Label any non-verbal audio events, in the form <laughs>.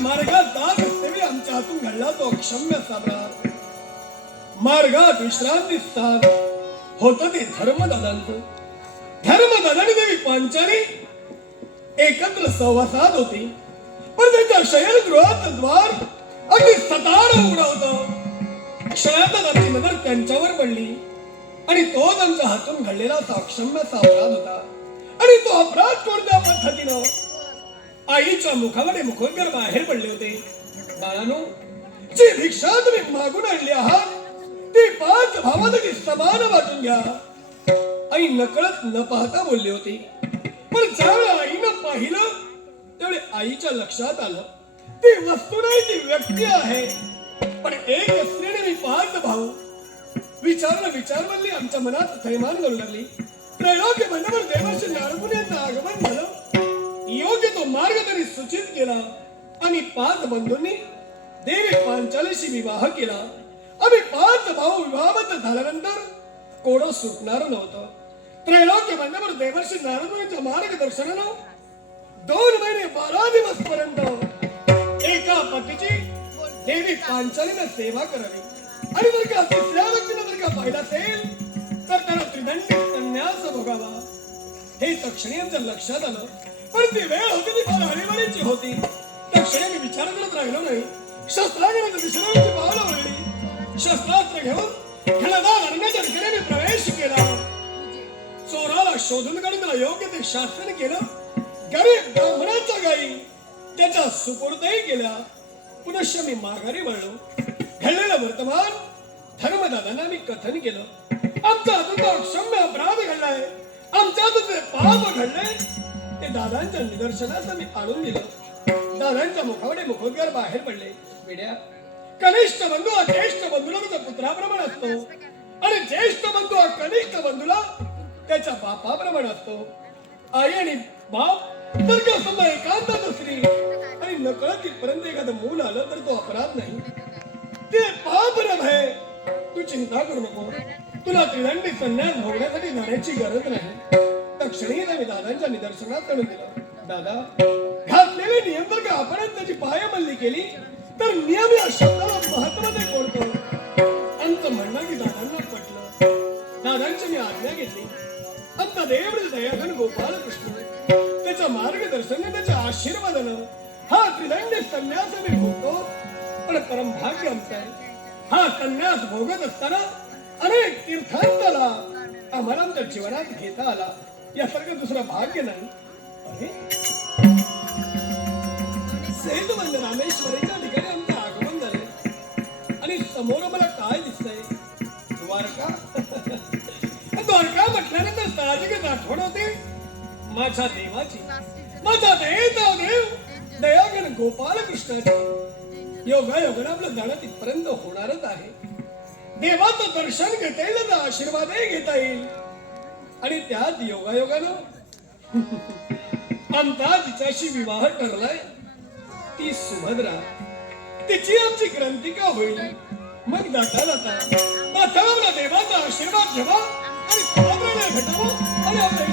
मार्गात दाग आमच्या हातून घडला तो अक्षम्य सापळा मार्गात विश्रांती स्थान होत ते धर्मदादांच. धर्मदादाने देवी पांचारी एकत्र सहवासात होती. पण त्यांच्या शयनगृहात द्वार अगदी सतार उघडा होत. क्षणातच आमची नजर त्यांच्यावर पडली. आणि तो आमच्या हातून घडलेला अक्षम्य सापराध होता. आणि तो अपराध कोणत्या पद्धतीनं आईच्या मुखामध्ये मुखोद्गार बाहेर पडले होते. बाळानो जी भिक्षा तुम्ही मागून आणली आहात ती पाच भावासाठी समान वाटून घ्या. आई नकळत न पाहता बोलली होती. पण ज्यावेळी आईनं पाहिलं त्यावेळी आईच्या लक्षात आलं ती वस्तू नाही ती व्यक्ती आहे. पण एक स्त्रीने मी पाच भाऊ. विचारलं विचारवल्ली आमच्या मनात थैमान घालू लागली. त्रैलोक्य बंधवर देवाशी नारदमुनी यांचं आगमन झालं. मार्ग त्यांनी सूचित केला. आणि पाच बंधूंनी देवी पांचालीशी विवाह केला. आम्ही पाच भाऊ विवाहबद्ध झाल्यानंतर कोणं सुटणार नव्हतं. त्रैलोक्य बंधवर देवर्षी नारदांच्या मार्गदर्शनानं दोन महिने बारा दिवस पर्यंत एका पतीची देवी पांचालीने सेवा करावी. आणि जर का दुसऱ्या व्यक्तीने जर का पाहिला असेल तर त्याला त्रिदंडी संन्यास भोगावा. हे तक्षणी आमच्या लक्षात आलं. पण ती वेळ होती ती फार हळीहळीची होती. त्या मी विचार करत राहिलो नाही. शस्त्राने विश्रांती पावलं वळली शस्त्रास्त्र घेऊन घनदार अरण्याच्या ठिकाणी मी प्रवेश केला. चोराला शोधून काढून त्याला योग्य ते शासन केलं. गरीब ब्राह्मणाचा गाई त्याच्या सुपूर्दही केला. पुनश्च मी माघारी वळलो. घडलेलं वर्तमान धर्मदादांना मी कथन केलं. आमचा हातून क्षम्य अपराध घडलाय. आमच्या हातून पाप घडलंय ते दादांच्या निदर्शनास मी आणून दिलं. दादांच्या मुखावडे मुखोद्गार बाहेर पडले. वेड्या कनिष्ठ बंधू हा ज्येष्ठ बंधूला त्याच्या पुत्राप्रमाणे असतो. आणि ज्येष्ठ बंधू हा कनिष्ठ बंधूला त्याच्या बापाप्रमाणे असतो. आई आणि बाप तर का समजा एकांत दुसरी आणि नकळत तिथपर्यंत एखादं मूल आलं तर तो अपराध नाही. ते पाप आहे. तू चिंता करू नको. तुला त्रिदंडी संन्यास भोगण्यासाठी जाण्याची गरज नाही. क्षणी त्याने दादांच्या निदर्शनात आणून दिलं दादा घातलेले नियम जर का आपण त्याची पायमल्ली केली तर नियम या शब्दाला महत्त्व ते कोणतं आमचं म्हणणं की दादांना पटलं. दादांची मी आज्ञा घेतली. अंत देव दयाघन गोपाल कृष्ण त्याचं मार्गदर्शन त्याच्या आशीर्वादानं हा त्रिदंड संन्यास मी भोगतो. पण परमभाग्य आमचं आहे. हा संन्यास भोगत असताना अनेक तीर्थांतला आम्हाला आमच्या जीवनात घेता आला. यासारखं दुसरा भाग्य नाही अरे. सेतुबंद रामेश्वरीच्या ठिकाणी आमचं आगमन झालंय. आणि समोर मला काय दिसतंय? द्वारका. <laughs> द्वारका म्हटल्यानंतर साहजिकच आठवण होते. माझ्या देवाची. माझा देव देव दयागण गोपाल कृष्णाची योगा योगाने आपलं जाणं तिथपर्यंत होणारच आहे. देवाचं दर्शन घेता येईल तर आशीर्वादही घेता येईल. आणि त्यात योगायोगानं आमचा तिच्याशी विवाह ठरलाय. ती सुभद्रा. तिची आमची ग्रंथिका होईल. मग जाता जाता देवाचा आशीर्वाद घ्यावा आणि घटावा आणि आपल्या